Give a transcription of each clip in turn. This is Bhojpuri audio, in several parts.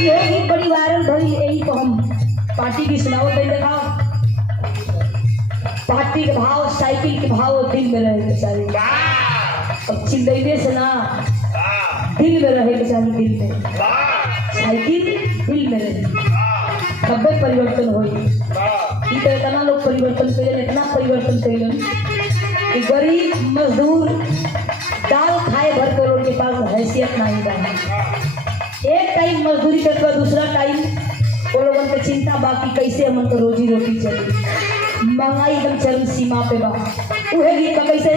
यही बड़ी वायरल भरी यही को हम पार्टी की सुनाओ तो देखा पार्टी के भाव साइकिल के भाव दिल में रहे बेचारी अब चिल्लाने से ना दिल में रहे बेचारी दिल में साइकिल दिल में रहे कब्बे परिवर्तन हो इतना लोग परिवर्तन करें इतना परिवर्तन करें कि गरीब मजदूर दाल खाए भर कर उनके पास हैसियत नहीं बना एक टाइम मजदूरी करके दूसरा टाइम वो लोगों के चिंता बाकी कैसे हमन तो रोजी रोटी चली महंगाई एकदम चरम सीमा पे बा उहे गीत का कैसे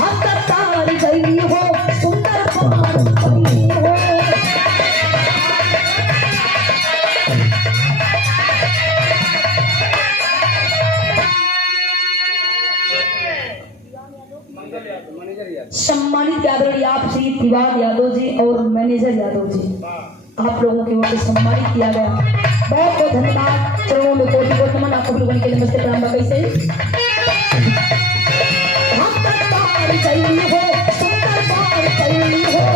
हम तारी गई हो सुंदर गई हो सम्मानित आदरणीय आप श्री तिवारी यादव जी और मैनेजर यादव जी आप लोगों की ओर से सम्मानित किया गया बहुत बहुत धन्यवाद चरणों में कोटि कोटि नमन आप लोगों के लिए नमस्ते प्रणाम कैसे हम तार गई हो सुंदर बार गई हो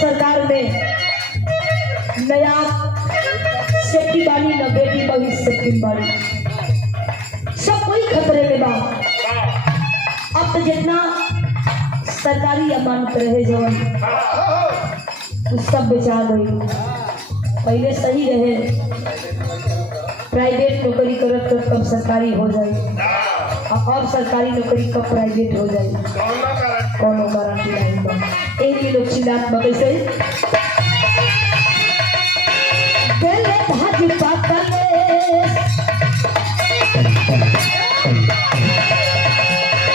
सरकार में नया सेफ्टी वाली न बेटी भविष्य सेफ्टी वाली सब कोई खतरे में बा अब तो जितना सरकारी अमानत रहे जवन सब बेचा गई पहले सही रहे प्राइवेट नौकरी करत कर कब सरकारी हो जाए अब सरकारी नौकरी कब प्राइवेट हो जाए कौन गारंटी नहीं बा एक ही लोग चिल्लात बा कैसे बेले भाजी पाकले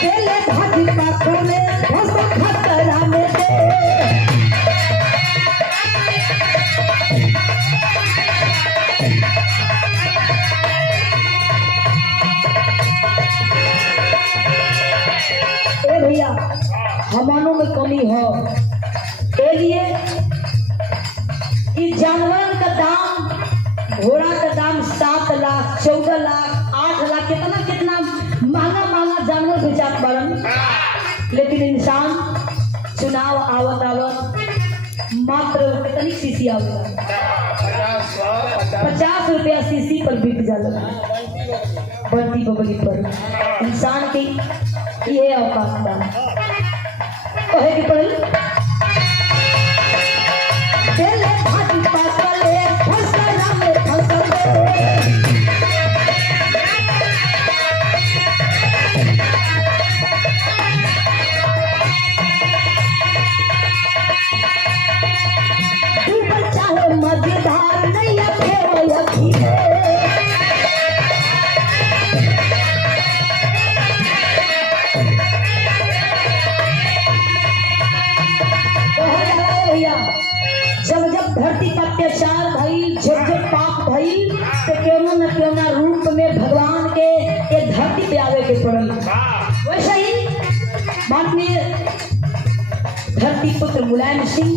बेले भाजी पाकले फसल खतरा में भैया हमानों में कमी हो के लिए कि जानवर का दाम घोड़ा का दाम 7 लाख 14 लाख 8 लाख कितना कितना महंगा महंगा जानवर बेचात बारन लेकिन इंसान चुनाव आवत मात्र कितनी सीसी आवत 50 रुपया सीसी पर बिक जाला बढ़ती बबली पर इंसान की ये औकात बा कहे कि पढ़ल बेले भाजी पाकले फसल में फसल तू बच्चा हो मजेदार नहीं है जब जब धरती पर अत्याचार भई जब जब पाप भई तो क्यों न रूप में भगवान के ये धरती पे आवे के पड़ल मुलायम सिंह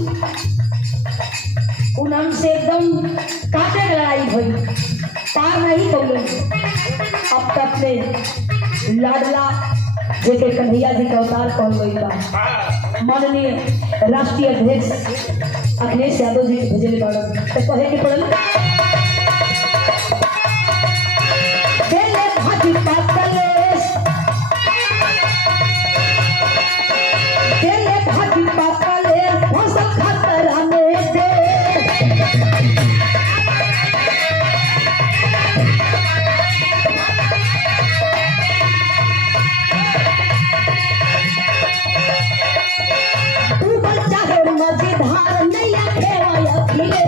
उन से एकदम काटे लड़ाई भई पार नहीं पौले। अब तक में लाडला जेके कन्हैया जी का अवतार कौन गई बा माननीय राष्ट्रीय अध्यक्ष अखिलेश यादव जी भेजले बाड़न तो कहे के पड़ल देले भाजी पाकलेश देले भाजी पाकलेश फसल खतरा में दे मजेदार नैया खेवाया खिले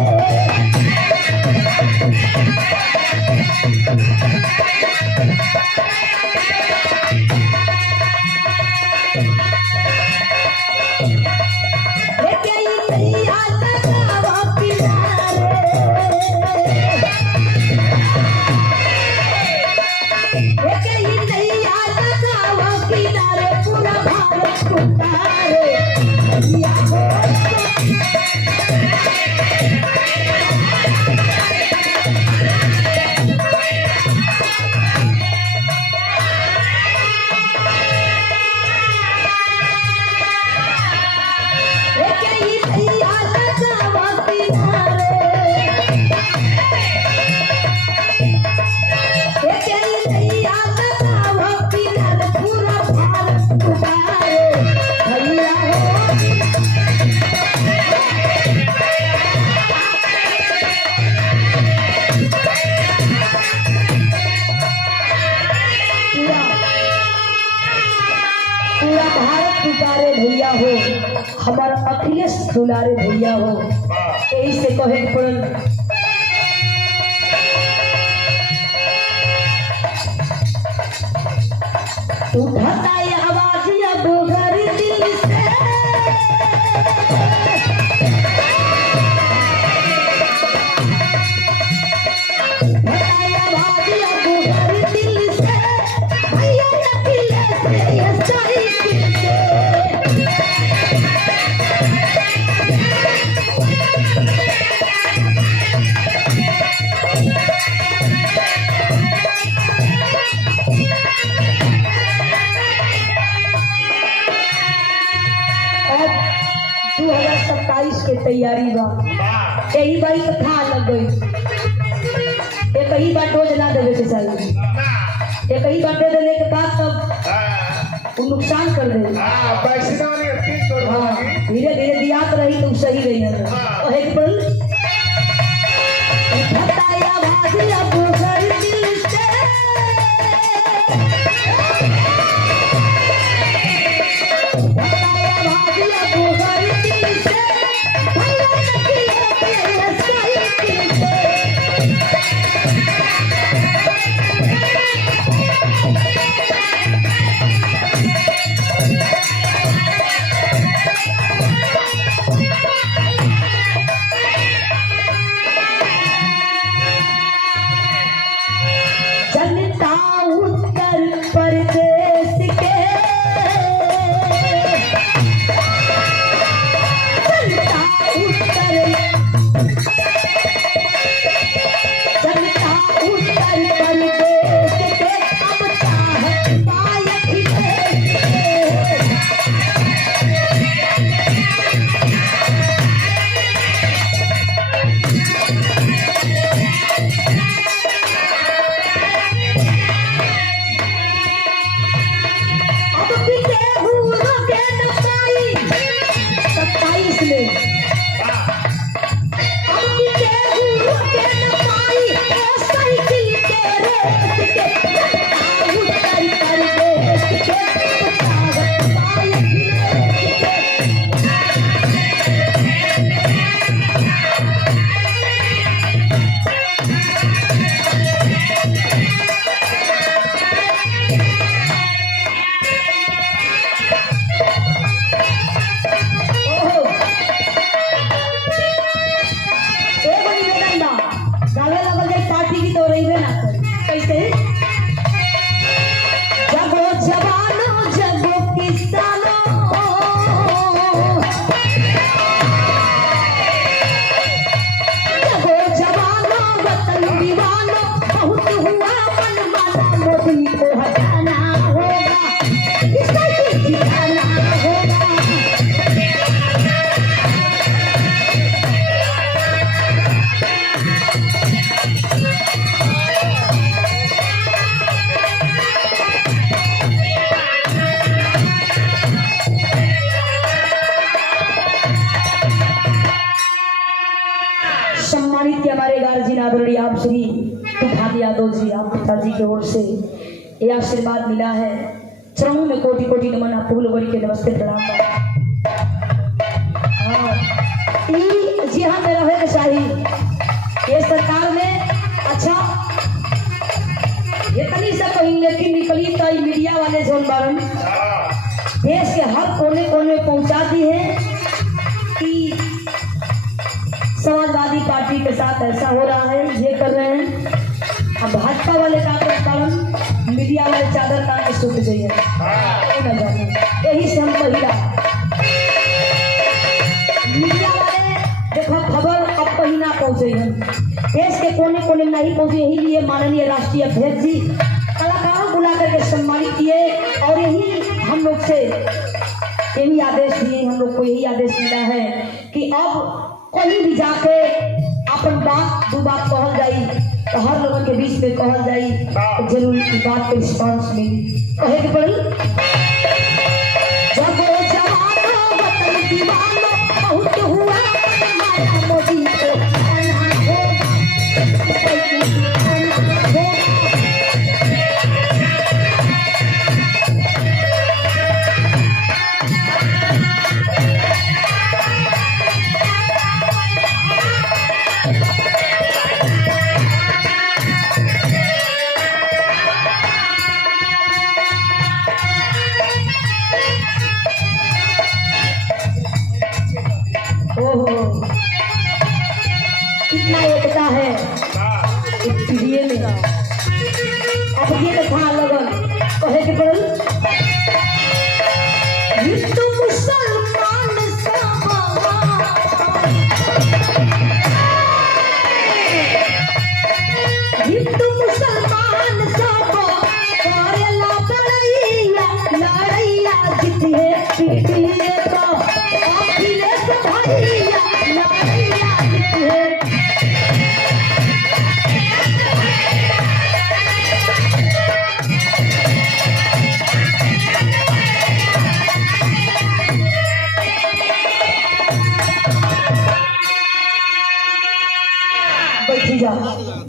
पूरा भारत उतारे पूरा भारत पुकारे भैया हो हमारा अखिलेश दुलारे भैया हो यही से कहे पड़ल उठाता आवाज गोगर दिल से के तैयारी बा यही बारी तो था लग गई एक ही बार डोज ना देवे के चाहिए एक ही बार दे देने के बाद तब वो नुकसान कर दे धीरे धीरे दियात रही तो सही रही है एक पल सम्मानित किया हमारे गार्जियन आदरणीय आप श्री तूफान यादव जी, आप पिताजी की ओर से ये आशीर्वाद मिला है। चरणों में कोटि कोटि नमन, आप फूल बड़ी के नमस्ते प्रणाम। जी हाँ, मेरा है शाही ये सरकार में अच्छा ये तनी सा कहेंगे कि निकली तो मीडिया वाले जोन बारन देश के हर कोने कोने में पहुंचा दी है कि समाजवादी पार्टी के साथ ऐसा हो रहा है, ये कर रहे हैं। अब भाजपा वाले का कारण मीडिया वाले चादर का के सूख जाइए, यही से हम पहिला मीडिया वाले देखो खबर अब कहीं ना पहुंचे हैं, देश के कोने कोने में नहीं पहुंचे। यही लिए माननीय राष्ट्रीय अध्यक्ष जी कलाकारों बुला करके सम्मानित किए और यही हम लोग से यही आदेश दिए, हम लोग को यही आदेश मिला है कि अब कहीं भी जाके अपन बात दो बात कहल जाई तो हर लोगों के बीच में कहल जाई तो जरूर इस बात के रिस्पांस मिली। कहे के पड़ी जब जवानों वतन दीवानों बहुत हुआ हमारा मोदी को कितना एकता है इस पीढ़ी में। अब ये देखा लगन कहे के पड़ल हिंदू मुसलमान सब हिंदू मुसलमान सब करेला लड़ैया लड़ैया जितिए पिटिए तो अखिलेश भैया लड़ैया जितिए। बैठी जा।